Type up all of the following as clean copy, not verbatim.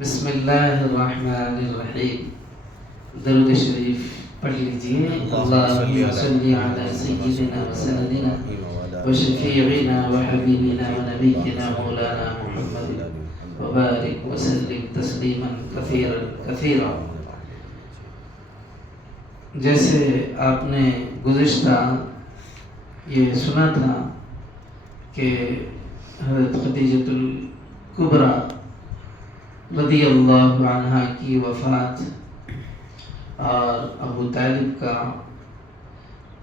بسم اللہ الرحمن الرحیم. درود شریف پڑھ لیجئے. اللہم صلی علی سیدنا و سندنا و شفیعنا و حبیبنا و نبینا مولانا محمد وبارک وسلم تسلیما کثیرا کثیرا. جیسے آپ نے گزشتہ یہ سنا تھا کہ حضرت خدیجۃ الکبریٰ رضی اللہ عنہا کی وفات اور ابو طالب کا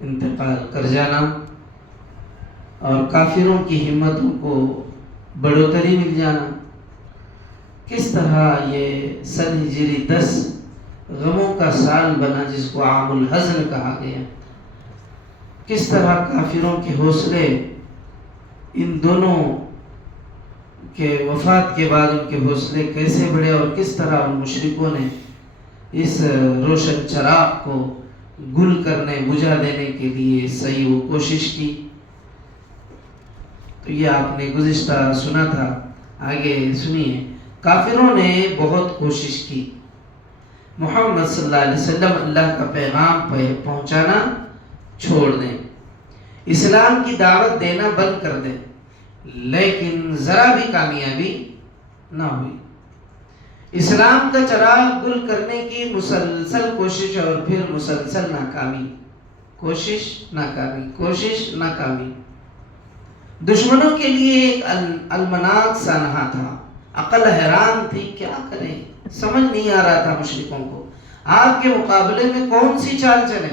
انتقال کر جانا اور کافروں کی ہمتوں کو بڑھوتری مل جانا، کس طرح یہ سن ہجری 10 غموں کا سال بنا جس کو عام الحزن کہا گیا. کس طرح کافروں کے حوصلے ان دونوں کہ وفات کے بعد ان کے حوصلے کیسے بڑھے اور کس طرح ان مشرکوں نے اس روشن چراغ کو گل کرنے بجھا دینے کے لیے صحیح وہ کوشش کی. تو یہ آپ نے گزشتہ سنا تھا. آگے سنیے. کافروں نے بہت کوشش کی محمد صلی اللہ علیہ وسلم اللہ کا پیغام پہنچانا چھوڑ دیں، اسلام کی دعوت دینا بند کر دیں، لیکن ذرا بھی کامیابی نہ ہوئی. اسلام کا چراغ گل کرنے کی مسلسل کوشش اور پھر مسلسل ناکامی، کوشش ناکامی، کوشش ناکامی. دشمنوں کے لیے ایک المناک سانحہ تھا. عقل حیران تھی، کیا کریں، سمجھ نہیں آ رہا تھا مشرکوں کو. آپ کے مقابلے میں کون سی چال چلے.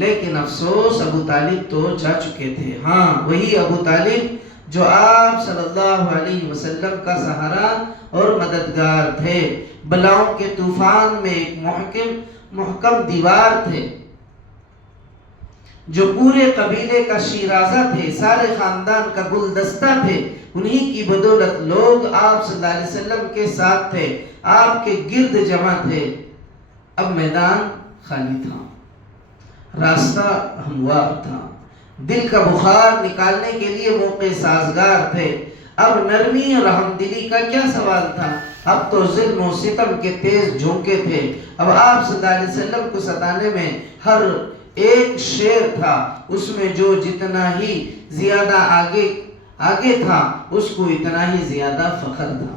لیکن افسوس ابو طالب تو جا چکے تھے. ہاں، وہی ابو طالب جو آپ صلی اللہ علیہ وسلم کا سہارا اور مددگار تھے، بلاؤں کے طوفان میں ایک محکم دیوار تھے، جو پورے قبیلے کا شیرازہ تھے، سارے خاندان کا گلدستہ تھے. انہی کی بدولت لوگ آپ صلی اللہ علیہ وسلم کے ساتھ تھے، آپ کے گرد جمع تھے. اب میدان خالی تھا، راستہ ہموار تھا، دل کا بخار نکالنے کے لیے موقع سازگار تھے. اب نرمی اور رحمدلی کا کیا سوال تھا. اب تو ظلم و ستم کے تیز جھونکے تھے. اب آپ صلی اللہ علیہ وسلم کو ستانے میں ہر ایک شیر تھا، اس میں جو جتنا ہی زیادہ آگے تھا اس کو اتنا ہی زیادہ فخر تھا.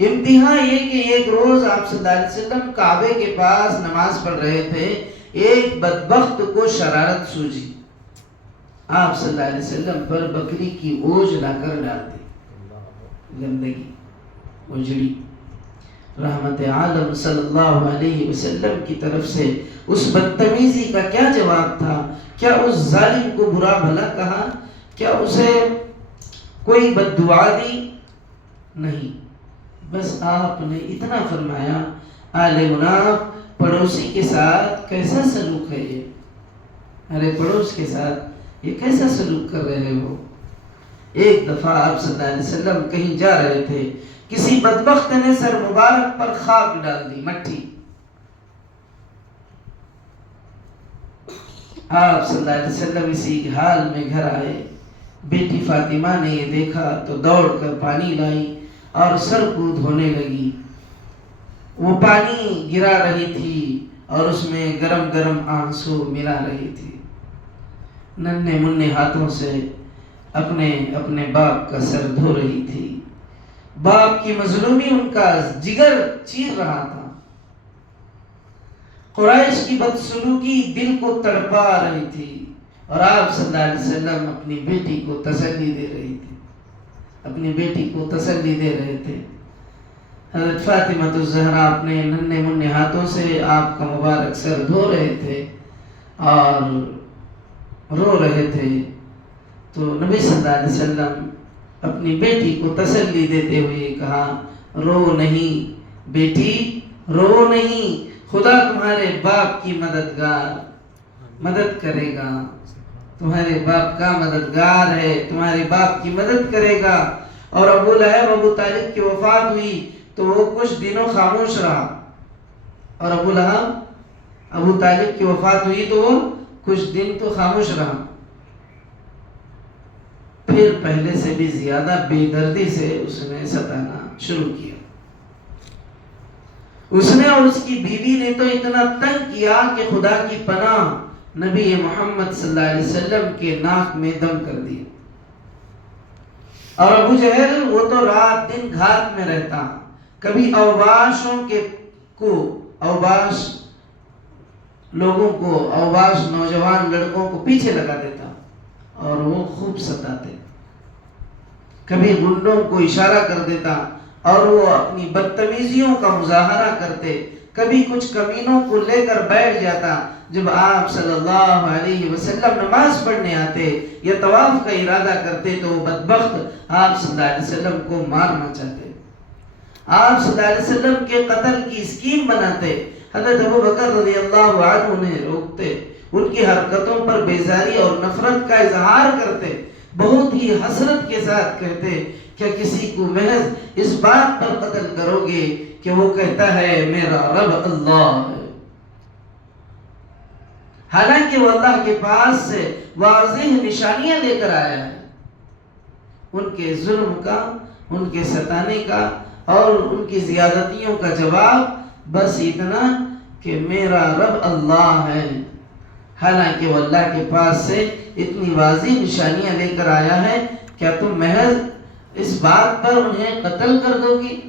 امتحان یہ کہ ایک روز آپ صلی اللہ علیہ وسلم کعبے کے پاس نماز پڑھ رہے تھے. ایک بدبخت کو شرارت سوجی، آپ صلی اللہ علیہ وسلم پر بکری کی اوج لا کر ڈال دی. گندگی اجڑی. رحمت عالم صلی اللہ علیہ وسلم کی طرف سے اس بدتمیزی کا کیا جواب تھا. کیا اس ظالم کو برا بھلا کہا، کیا اسے کوئی بد دعا دی؟ نہیں، بس آپ نے اتنا فرمایا، آل مناف پڑوسی کے ساتھ کیسا سلوک ہے یہ. ارے پڑوس کے ساتھ یہ کیسا سلوک کر رہے ہو. ایک دفعہ آپ صلی اللہ علیہ وسلم کہیں جا رہے تھے، کسی بدبخت نے سر مبارک پر خاک ڈال دی، مٹی. آپ صلی اللہ علیہ وسلم اسی حال میں گھر آئے. بیٹی فاطمہ نے یہ دیکھا تو دوڑ کر پانی لائی اور سر کو دھونے لگی. وہ پانی گرا رہی تھی اور اس میں گرم گرم آنسو ملا رہی تھی. ننھے منھے ہاتھوں سے اپنے باپ کا سر دھو رہی تھی. باپ کی مظلومی ان کا جگر چیر رہا تھا. قریش کی بدسلوکی دل کو تڑپا رہی تھی اور آپ صلی اللہ علیہ وسلم اپنی بیٹی کو تسلی دے رہی تھی، اپنی بیٹی کو تسلی دے رہے تھے. حضرت فاطمہ الزہرا اپنے ننھے منھے ہاتھوں سے آپ کا مبارک سر دھو رہے تھے اور رو رہے تھے. تو نبی صلی اللہ علیہ وسلم اپنی بیٹی کو تسلی دیتے ہوئے کہا، رو نہیں بیٹی، رو نہیں، خدا تمہارے باپ کی مدد کرے گا. تمہارے باپ کا مددگار ہے، تمہارے باپ کی مدد کرے گا. اور ابو لہب ابو طالب کی وفات ہوئی تو وہ کچھ دنوں خاموش رہا. اور ابو لہب ابو طالب کی وفات ہوئی تو وہ کچھ دن تو خاموش رہا. پھر پہلے سے بھی زیادہ بے دردی سے اس نے ستانا شروع کیا۔ اس نے اور اس کی بیوی نے تو اتنا تنگ کیا کہ خدا کی پناہ نبی محمد صلی اللہ علیہ وسلم کے ناک میں دم کر دیا۔ اور ابو جہل وہ تو رات دن گھات میں رہتا، کبھی اوباشوں اوباش لوگوں کو، اوباش نوجوان لڑکوں کو پیچھے لگا دیتا اور وہ خوب ستاتے، کبھی گنڈوں کو اشارہ کر دیتا اور وہ اپنی بدتمیزیوں کا مظاہرہ کرتے، کبھی کچھ کمینوں کو لے کر بیٹھ جاتا۔ جب آپ صلی اللہ علیہ وسلم نماز پڑھنے آتے یا طواف کا ارادہ کرتے تو وہ بدبخت آپ صلی اللہ علیہ وسلم کو مارنا چاہتے، آپ صلی اللہ علیہ وسلم کے قتل کی اسکیم بناتے۔ حضرت ابو بکر رضی اللہ عنہ نے روکتے، ان کی حرکتوں پر بیزاری اور نفرت کا اظہار کرتے، بہت ہی حسرت کے ساتھ کہتے کیا کسی کو محض اس بات پر قتل کرو گے کہ وہ کہتا ہے میرا رب اللہ ہے، حالانکہ وہ اللہ کے پاس سے واضح نشانیاں لے کر آیا ہے۔ ان کے ظلم کا، ان کے ستانے کا اور ان کی زیادتیوں کا جواب بس اتنا کہ میرا رب اللہ ہے، حالانکہ وہ اللہ کے پاس سے اتنی واضح نشانیاں لے کر آیا ہے، کیا تم محض اس بات پر انہیں قتل کر دو گی؟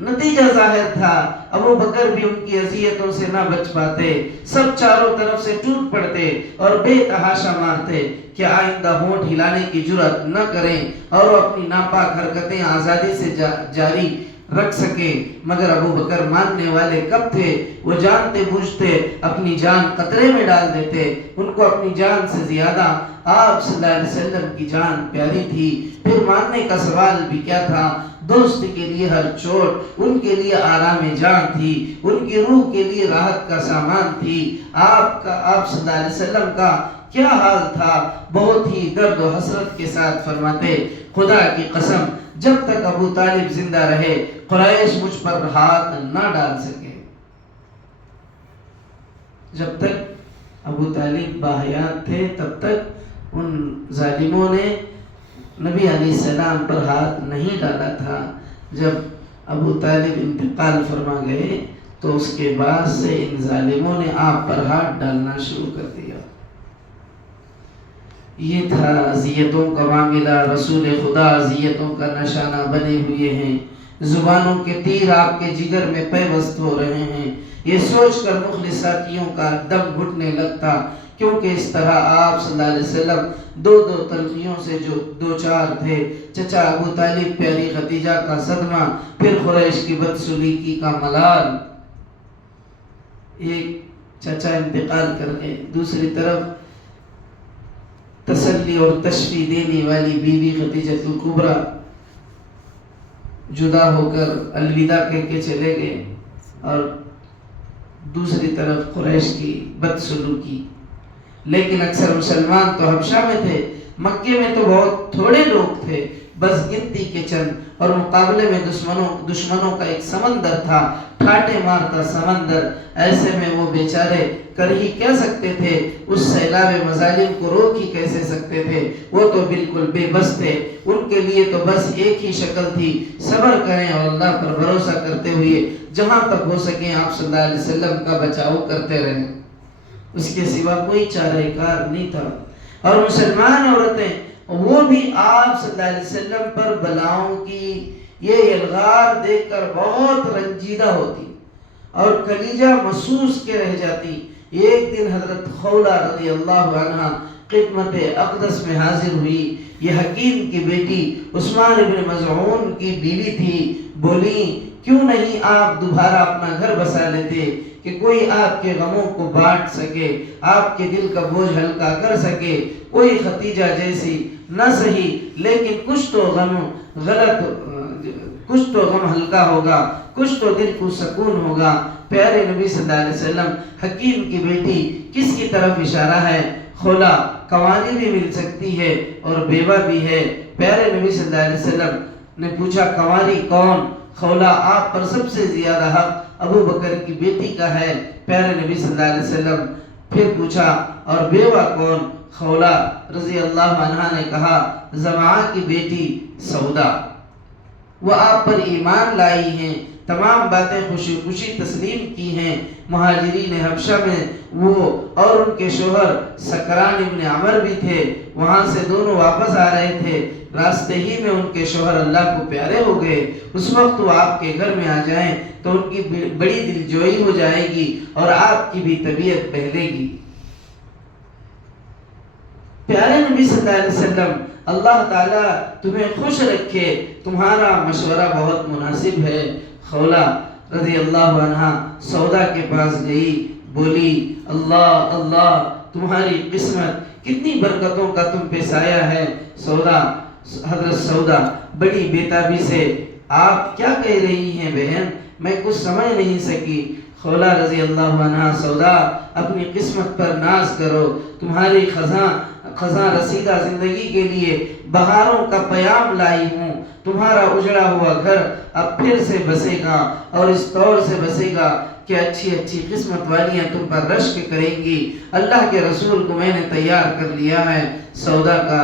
نتیجہ ظاہر تھا، ابو بکر بھی ان کی اذیتوں سے نہ بچ پاتے، سب چاروں طرف سے ٹوٹ پڑتے اور بے تحاشا مارتے کہ آئندہ ہونٹ ہلانے کی جرأت نہ کریں اور وہ اپنی ناپاک حرکتیں آزادی سے جاری رکھ سکے۔ مگر ابو بکر ماننے والے کب تھے؟ وہ جانتے بوجھتے اپنی جان خطرے میں ڈال دیتے، ان کو اپنی جان سے زیادہ آپ صلی اللہ علیہ وسلم کی جان پیاری تھی، پھر ماننے کا سوال بھی کیا تھا؟ دوست کے لیے ہر چوٹ ان کے لیے آرام جان تھی، ان کی روح کے لیے راحت کا سامان تھی۔ آپ صلی اللہ علیہ وسلم کا کیا حال تھا؟ بہت ہی درد و حسرت کے ساتھ فرماتے خدا کی قسم جب تک ابو طالب زندہ رہے قریش مجھ پر ہاتھ نہ ڈال سکے۔ جب تک ابو طالب باحیات تھے تب تک ان ظالموں نے نبی علیہ السلام پر ہاتھ نہیں ڈالا تھا۔ جب ابو طالب انتقال فرما گئے تو اس کے بعد سے ان ظالموں نے آپ پر ہاتھ ڈالنا شروع کر دیا۔ یہ تھا اذیتوں کا معاملہ، رسول خدا اذیتوں کا نشانہ بنے ہوئے ہیں، زبانوں کے تیر آپ کے جگر میں پیوست ہو رہے ہیں۔ یہ سوچ کر مخلص ساتھیوں کا دم گھٹنے لگتا، کیونکہ اس طرح آپ صلی اللہ علیہ وسلم دو تلخیوں سے جو دو چار تھے، چچا ابو طالب، پیاری خدیجہ کا صدمہ، پھر قریش کی بدسلوکی کا ملال۔ ایک چچا انتقال کر گئے، دوسری طرف تسلی اور تشفی دینے والی بیوی خدیجہ الکبریٰ جدا ہو کر الوداع کہہ کے چلے گئے، اور دوسری طرف قریش کی بدسلوکی۔ لیکن اکثر مسلمان تو حبشہ میں تھے، مکے میں تو بہت تھوڑے لوگ تھے، بس گنتی کے چند، اور مقابلے میں دشمنوں کا ایک سمندر تھا، ٹھاٹے مارتا سمندر۔ ایسے میں وہ بیچارے کر ہی کیا سکتے تھے؟ اس سیلاب مظالم کو روک ہی کیسے سکتے تھے؟ وہ تو بالکل بے بس تھے، ان کے لیے تو بس ایک ہی شکل تھی، صبر کریں اور اللہ پر بھروسہ کرتے ہوئے جہاں تک ہو سکیں آپ صلی اللہ علیہ وسلم کا بچاؤ کرتے رہیں، اس کے سوا کوئی چارہ کار نہیں تھا۔ اور مسلمان عورتیں وہ بھی آپ صلی اللہ علیہ وسلم پر بلاؤں کی یہ الغار دیکھ کر بہت رنجیدہ ہوتی اور کلیجہ محسوس کے رہ جاتی۔ ایک دن حضرت خولہ رضی اللہ عنہ خدمت اقدس میں حاضر ہوئی۔ یہ حکیم کی بیٹی عثمان ابن مظعون کی بیوی تھی۔ بولی کیوں نہیں آپ دوبارہ اپنا گھر بسا لیتے کہ کوئی آپ کے غموں کو بانٹ سکے، آپ کے دل کا بوجھ ہلکا کر سکے، کوئی ختیجہ جیسی نہ سہی لیکن کچھ تو غم ہلکا ہوگا، کچھ تو دل کو سکون ہوگا۔ پیارے نبی صلی اللہ علیہ وسلم، حکیم کی بیٹی کس کی طرف اشارہ ہے؟ خولہ کنواری بھی مل سکتی ہے اور بیوہ بھی ہے۔ پیارے نبی صلی اللہ علیہ وسلم نے پوچھا کنواری کون؟ خولہ آپ پر سب سے زیادہ حق ابو بکر کی بیٹی کا ہے۔ پیارے نبی صلی اللہ علیہ وسلم پھر پوچھا اور بیوہ کون؟ خولہ رضی اللہ عنہا نے کہا زمعہ کی بیٹی سودا، وہ آپ پر ایمان لائی ہیں، تمام باتیں خوشی خوشی تسلیم کی ہیں۔ مہاجرین حبشہ میں وہ اور ان کے شوہر سکران ابن عمر بھی تھے، وہاں سے دونوں واپس آ رہے تھے، راستے ہی میں ان کے شوہر اللہ کو پیارے ہو گئے۔ اس وقت وہ آپ کے گھر میں آ جائیں تو ان کی بڑی دلجوئی ہو جائے گی اور آپ کی بھی طبیعت بہلے گی۔ پیارے نبی صلی اللہ علیہ وسلم، اللہ تعالیٰ تمہیں خوش رکھے، تمہارا مشورہ بہت مناسب ہے۔ خولہ رضی اللہ عنہ سودا کے پاس گئی، بولی اللہ اللہ، تمہاری قسمت کتنی برکتوں کا تم پہ سایہ ہے۔ حضرت سودا بڑی بےتابی سے آپ کیا کہہ رہی ہیں بہن، میں کچھ سمجھ نہیں سکی۔ خولہ رضی اللہ عنہ سودا اپنی قسمت پر ناز کرو، تمہاری خزاں رسیدہ زندگی کے لیے بہاروں کا پیام لائی ہوں، تمہارا اجڑا ہوا گھر اب پھر سے بسے گا اور اس طور سے بسے گا کہ اچھی اچھی قسمت والیاں تم پر رشک کریں گی، اللہ کے رسول کو میں نے تیار کر لیا ہے۔ سودا کا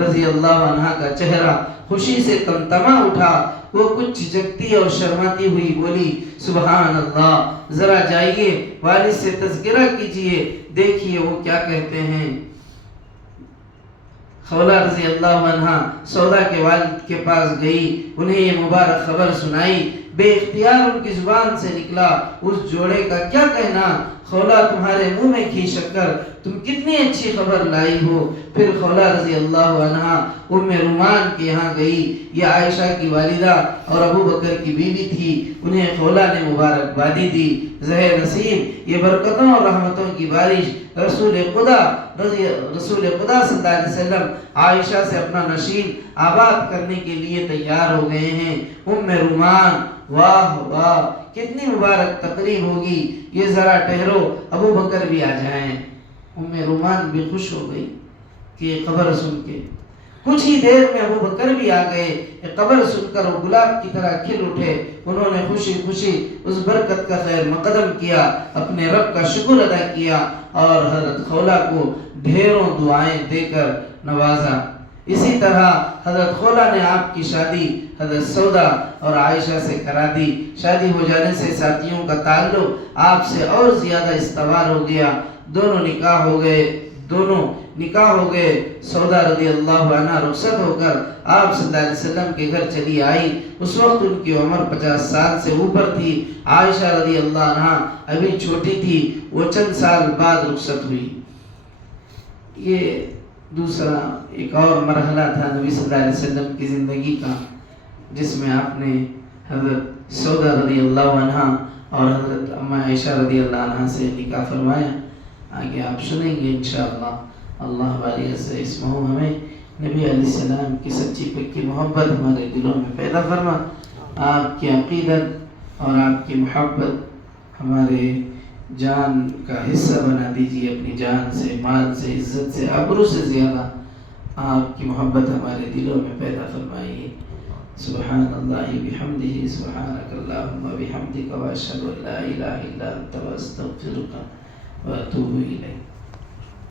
رضی اللہ عنہ کا چہرہ خوشی سے تمتما اٹھا، وہ کچھ جھجکتی اور شرماتی ہوئی بولی سبحان اللہ، ذرا جائیے والد سے تذکرہ کیجئے، دیکھیے وہ کیا کہتے ہیں۔ خولہ رضی اللہ عنہ سودا کے والد کے پاس گئی، انہیں یہ مبارک خبر سنائی، بے اختیار ان کی زبان سے نکلا اس جوڑے کا کیا کہنا، خولہ تمہارے منہ میں گھی شکر، تم کتنی اچھی خبر لائی ہو۔ پھر خولہ رضی اللہ عنہ ام رومان کے یہاں گئی، یہ عائشہ کی والدہ اور ابو بکر کی بیوی تھی، انہیں خولہ نے مبارکبادی دی۔ زہ نصیب، یہ برکتوں اور رحمتوں کی بارش، رسول خدا صلی اللہ علیہ وسلم عائشہ سے اپنا نشیب آباد کرنے کے لیے تیار ہو گئے ہیں۔ ام رومان، واہ واہ کتنی مبارک تقریب ہوگی، یہ ذرا ٹھہرو ابو بکر بھی آ جائیں۔ ام رومان بھی خوش ہو گئی کہ یہ خبر سن کے، کچھ ہی دیر میں ابو بکر بھی آ گئے، یہ خبر سن کر وہ گلاب کی طرح کھل اٹھے، انہوں نے خوشی خوشی اس برکت کا خیر مقدم کیا، اپنے رب کا شکر ادا کیا اور حضرت خولہ کو ڈھیروں دعائیں دے کر نوازا۔ اسی طرح حضرت خولہ نے آپ کی شادی حضرت سودا اور عائشہ سے کرا دی۔ شادی ہو جانے سے ساتھیوں کا تعلق آپ سے اور زیادہ استوار ہو گیا، دونوں نکاح ہو گئے۔ سودا رضی اللہ عنہ رخصت ہو کر آپ صلی اللہ علیہ وسلم کے گھر چلی آئی، اس وقت ان کی عمر 50 سال سے اوپر تھی۔ عائشہ رضی اللہ عنہ ابھی چھوٹی تھی، وہ چند سال بعد رخصت ہوئی۔ یہ دوسرا ایک اور مرحلہ تھا نبی صلی اللہ علیہ وسلم کی زندگی کا، جس میں آپ نے حضرت سودا رضی اللہ عنہ اور حضرت اماں عائشہ رضی اللہ عنہ سے نکاح فرمایا۔ آگے آپ سنیں گے انشاءاللہ۔ اللہ والی سے اسمہ ہمیں نبی علیہ السلام کی سچی پکی محبت ہمارے دلوں میں پیدا فرما، آپ کی عقیدت اور آپ کی محبت ہمارے جان کا حصہ بنا دیجیے، اپنی جان سے، مال سے، عزت سے، آبرو سے زیادہ آپ کی محبت ہمارے دلوں میں پیدا فرمائیے۔ سبحان اللہ بحمدہ، سبحانک اللہم بحمدک، واشہد ان لا الہ الا انت، واستغفرک واتوب الیک۔